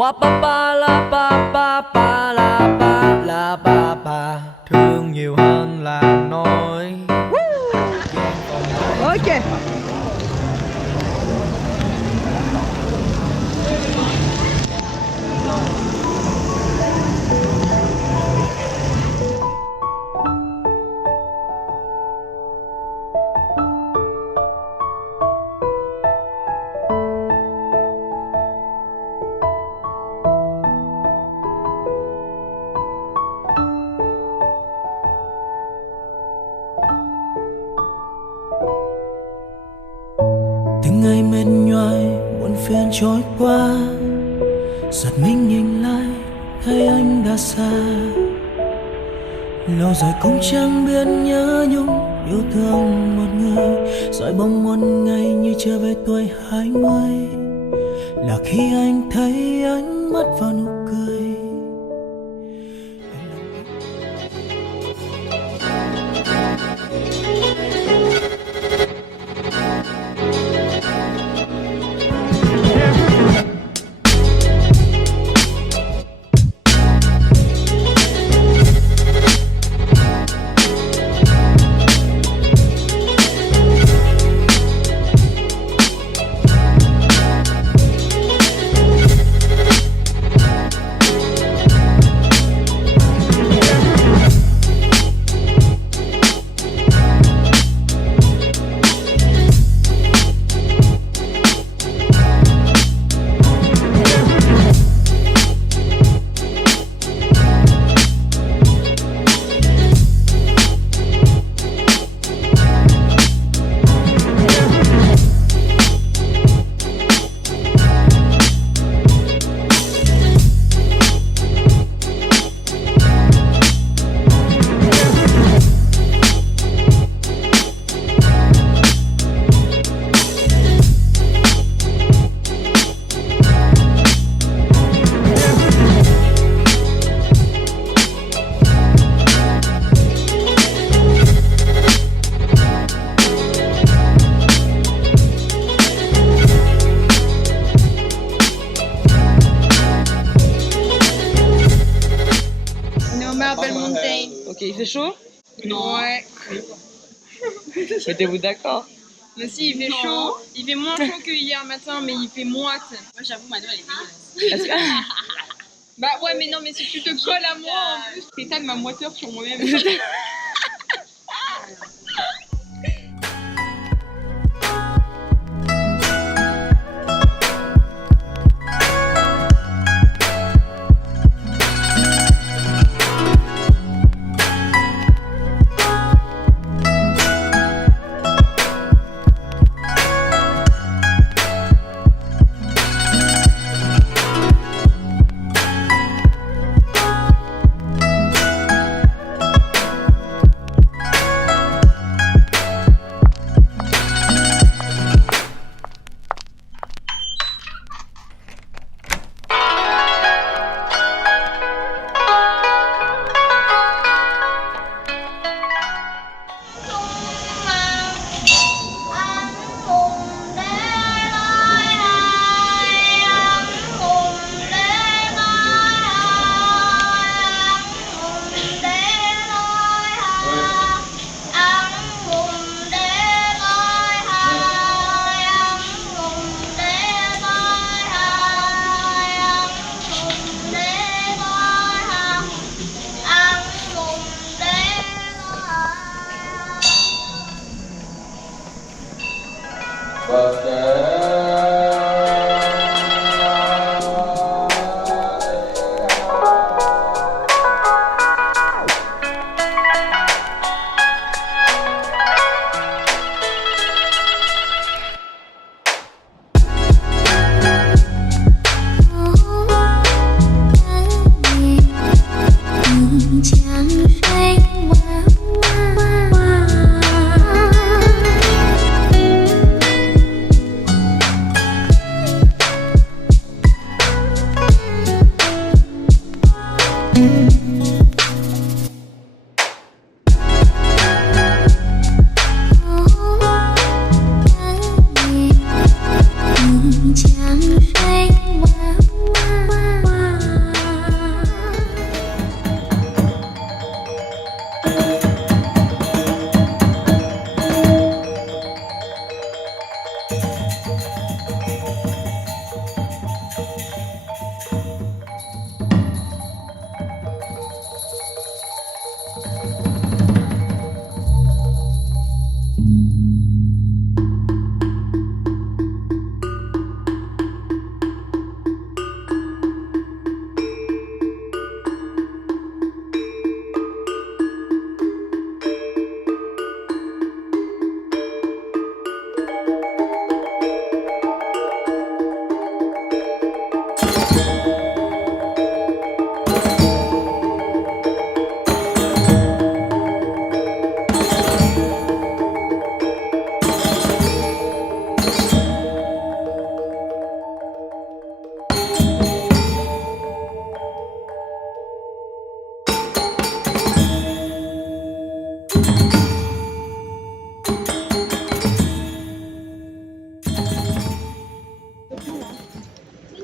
Wa pa pa la pa pa pa la pa. Thương nhiều hơn là nói. Ok. Ngày mệt nhoài muộn phiền trôi qua, giật mình nhìn lại thấy anh đã xa. Lâu rồi cũng chẳng biết nhớ nhung yêu thương một người, rồi bỗng một ngày như trở về tuổi 20 là khi anh thấy ánh mắt vào nụ cười. Ok, il fait chaud? Non. Ouais. Mettez-vous d'accord. Mais si, il fait chaud. Il fait moins chaud que hier matin, mais il fait moite. Moi, j'avoue, ma elle est dégueulasse. Bah ouais, mais non, mais si tu te colles à moi, en plus, t'étales ma moiteur sur moi-même.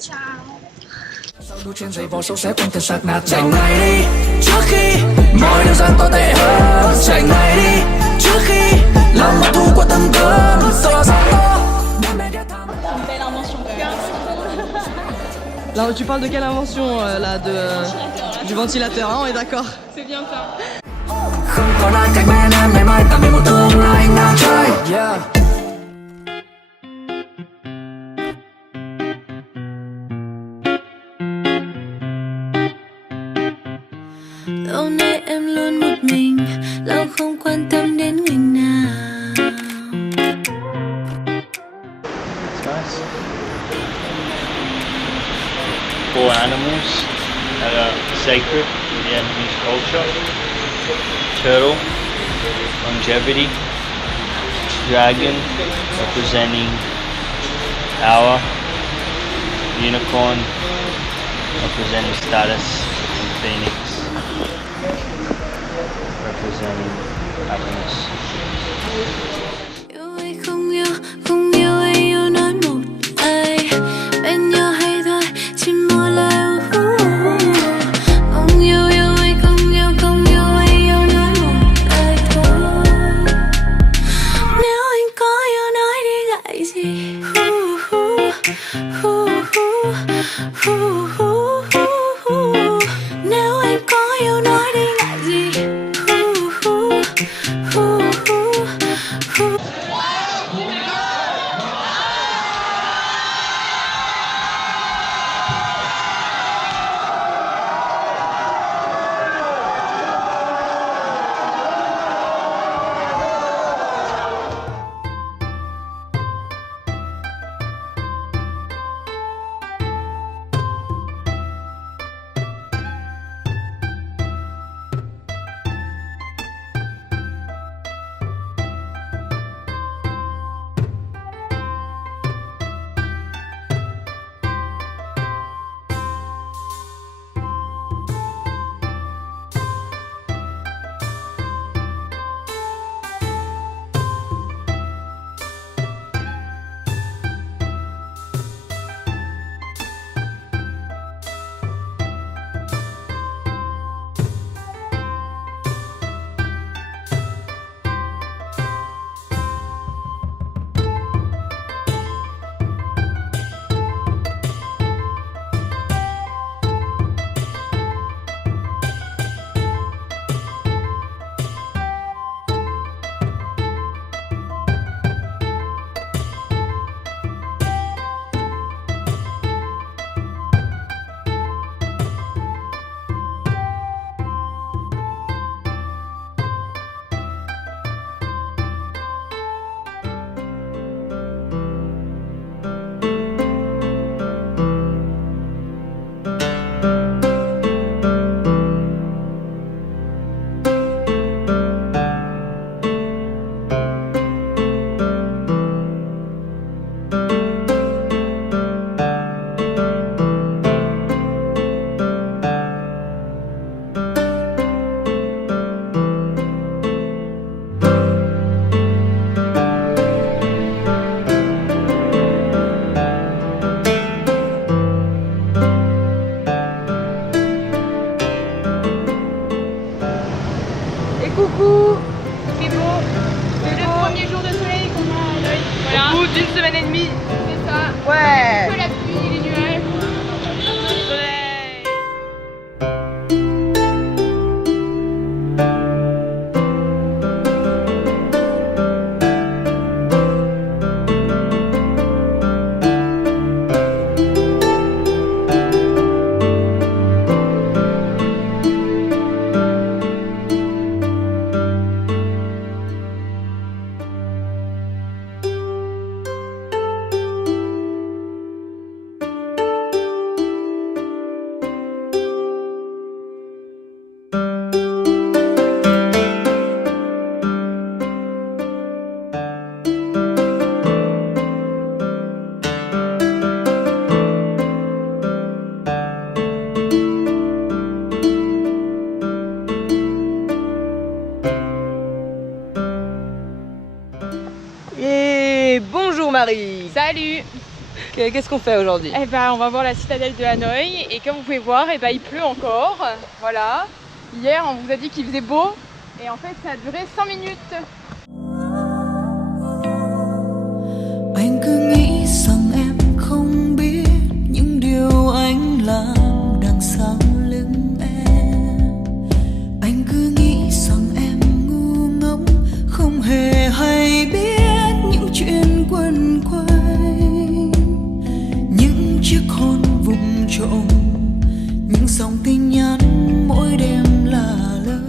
Sau đu trên giày vò sâu xé quanh thân xác nát. Chạy ngay đi trước khi mọi điều gian tồi tệ hơn. Chạy ngay đi trước khi lòng hận thù của từng cơn gió gió to. Belle invention quand même. Là, tu parles de quelle invention là du ventilateur, hein, on est d'accord. C'est bien ça. Không còn ai cạnh bên em ngày mai, tạm biệt một tương lai ngang trời. Yeah. Lâu nay em luôn một mình, lâu không quan tâm đến người nào. Nice. 4 animals that are sacred in Vietnamese culture. Turtle, longevity. Dragon, representing power. Unicorn, representing status. And phoenix, representing happiness. Yêu hay không yêu, không yêu hay yêu nói một ai. Bên nhau hay thôi, chỉ một lời. Không yêu yêu hay không yêu, không yêu hay yêu nói một lời thôi. Nếu anh có yêu nói đi ngại gì. Nếu anh có yêu nói đi ngại gì. Qu'est-ce qu'on fait aujourd'hui? Eh ben, on va voir la citadelle de Hanoï et comme vous pouvez voir, eh ben, il pleut encore. Voilà. Hier, on vous a dit qu'il faisait beau et en fait, ça a duré 5 minutes. Anh cứ nghĩ rằng em không biết những điều anh làm đằng sau lưng em. Anh cứ nghĩ rằng em ngu ngốc, không hề hay biết những chuyện quẩn quanh, những chiếc hôn vụng trộm, những dòng tin nhắn mỗi đêm là lời.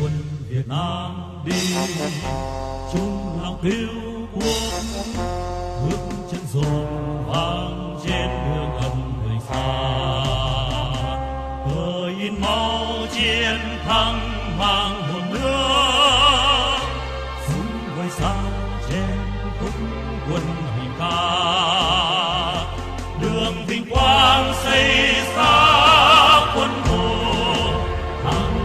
Quân Việt Nam đi chung lòng cứu quốc, bước chân dồn vang trên đường âm người xa. Cờ in máu chiến thắng mang hồn nước, súng vơi xa trên khúc quân hình ca. Đường vinh quang xây xa quân thù, thắng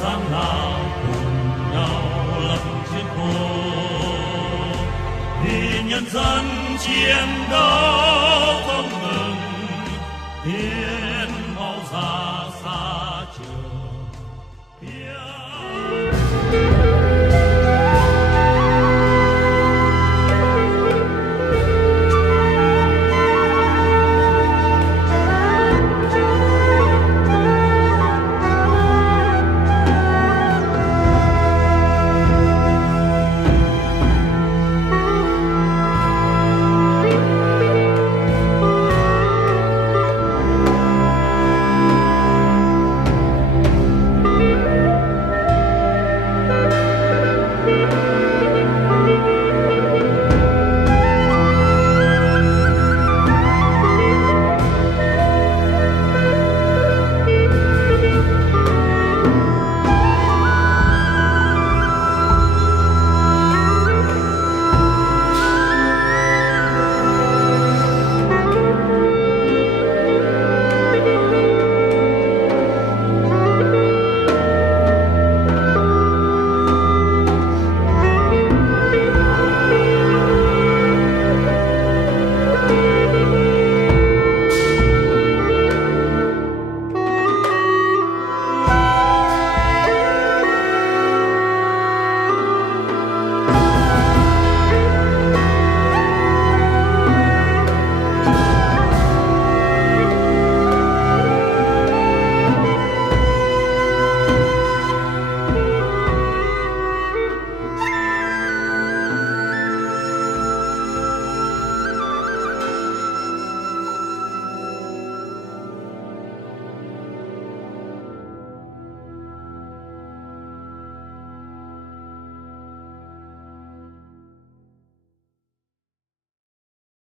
gian lao cùng nhau lập chiến công. Vì nhân dân chiến đấu không ngừng.